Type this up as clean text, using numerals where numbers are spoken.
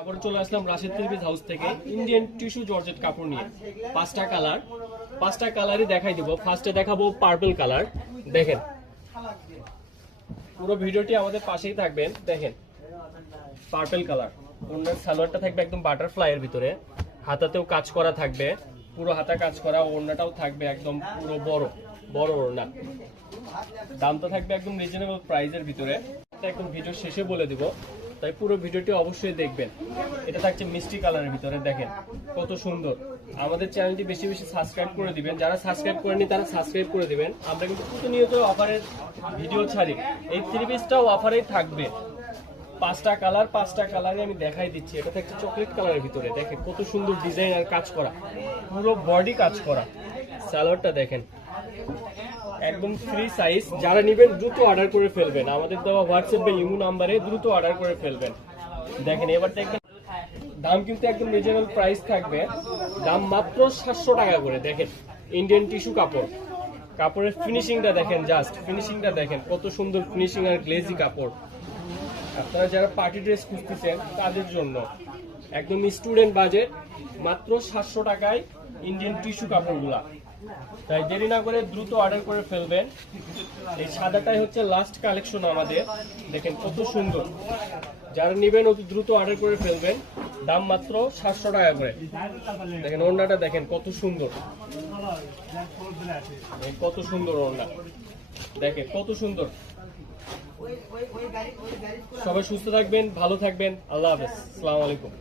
আবার চলে আসলাম Rashed three piece house থেকে ইন্ডিয়ান টিস্যু জর্জেট কাপড় নিয়ে। পাঁচটা কালারই দেখাই দিব। ফার্স্টে দেখাবো পার্পল কালার। দেখেন, পুরো ভিডিওটি আমাদের পাশেই থাকবেন। দেখেন, পার্পল কালার। ওনার সালোয়ারটা থাকবে একদম বাটারফ্লাই এর ভিতরে, হাতাতেও কাজ করা থাকবে, পুরো হাতা কাজ করা। ওড়নাটাও থাকবে একদম পুরো বড় ওড়না। দামটা থাকবে একদম রিজনেবল প্রাইসের ভিতরে। একদম ভিডিও শেষে বলে দিব, তাই পুরো ভিডিওটি অবশ্যই দেখবেন। এটা থাকছে মিষ্টি কালারের ভিতরে। দেখেন কত সুন্দর। আমাদের চ্যানেলটি বেশি বেশি সাবস্ক্রাইব করে দিবেন। যারা সাবস্ক্রাইব করেনি তারা সাবস্ক্রাইব করে দিবেন। আমরা কিন্তু প্রতিনিয়ত অফারের ভিডিও ছাড়ি। এই থ্রি পিসটাও অফারেই থাকবে। পাঁচটা কালারে আমি দেখাই দিচ্ছি। এটা থাকছে চকলেট কালারের ভিতরে। দেখেন কত সুন্দর ডিজাইন আর কাজ করা, পুরো বডি কাজ করা। সালোয়ারটা দেখেন একদম ফ্রি সাইজ। যারা নেবেন দ্রুত অর্ডার করে ফেলবেন। আমাদের দেওয়া হোয়াটসঅ্যাপ বা ইমো নাম্বারে দ্রুত অর্ডার করে ফেলবেন। দেখেন, এবার দেখবেন দাম কিন্তু একদম রিজনেবল প্রাইস থাকবে। দাম মাত্র 700 টাকা করে। দেখেন ইন্ডিয়ান টিস্যু কাপড়। কাপড়ের ফিনিশিংটা দেখেন, জাস্ট ফিনিশিংটা দেখেন কত সুন্দর ফিনিশিং আর গ্লেজি কাপড়। আপনারা যারা পার্টি ড্রেস খুঁজতেছেন তাদের জন্য একদম স্টুডেন্ট বাজেট, মাত্র 700 টাকায় ইন্ডিয়ান টিস্যু কাপড়গুলা। তাই দেরি না করে দ্রুত অর্ডার করে ফেলবেন। এই সাদাটাই হচ্ছে লাস্ট কালেকশন আমাদের। দেখেন কত সুন্দর। যারা নেবেন অতি দ্রুত অর্ডার করে ফেলবেন। দাম মাত্র 700 টাকা করে। দেখেন ওড়নাটা দেখেন কত সুন্দর, কত সুন্দর ওড়না। দেখেন কত সুন্দর। সবাই সুস্থ থাকবেন, ভালো থাকবেন। আল্লাহ হাফেজ, আসসালামু আলাইকুম।